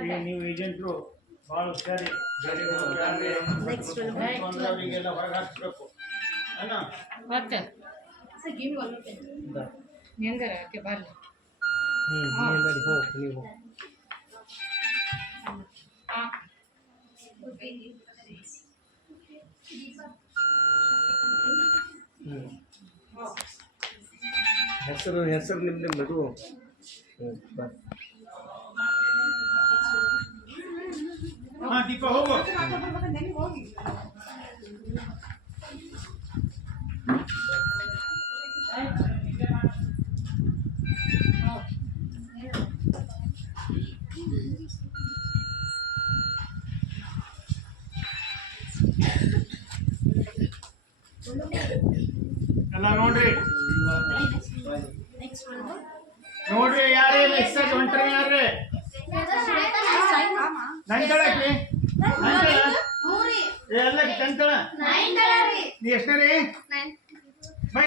ಈಗ ನೀವು ಏಜೆಂಟ್ರು ಭಾಳ ಹುಷಾರಿ ಅವರಿಗೆಲ್ಲ ಹೊರಗೆ ಹಾಕ್ಸ್ಬೇಕು ಅಣ್ಣ ಮತ್ತೆ ಹೆಂಗಾರ ಬರ್ಲಿ ನೀವು ಹೆಸರು ನಿಮ್ಮದು ಹಾಂ ದೀಪ ಹೋಗು ಎಲ್ಲ ನೋಡ್ರಿ ನೋಡ್ರಿ ಯಾರೇ ಮೆಸೇಜ್ ಹೊಂಟ್ರಿ ಯಾರ್ರಿ ನಂತಳಕ್ಕೆ ಎಲ್ಲ ಟೆಂತ್ ನೀ ಎಷ್ಟನೇ ರೀ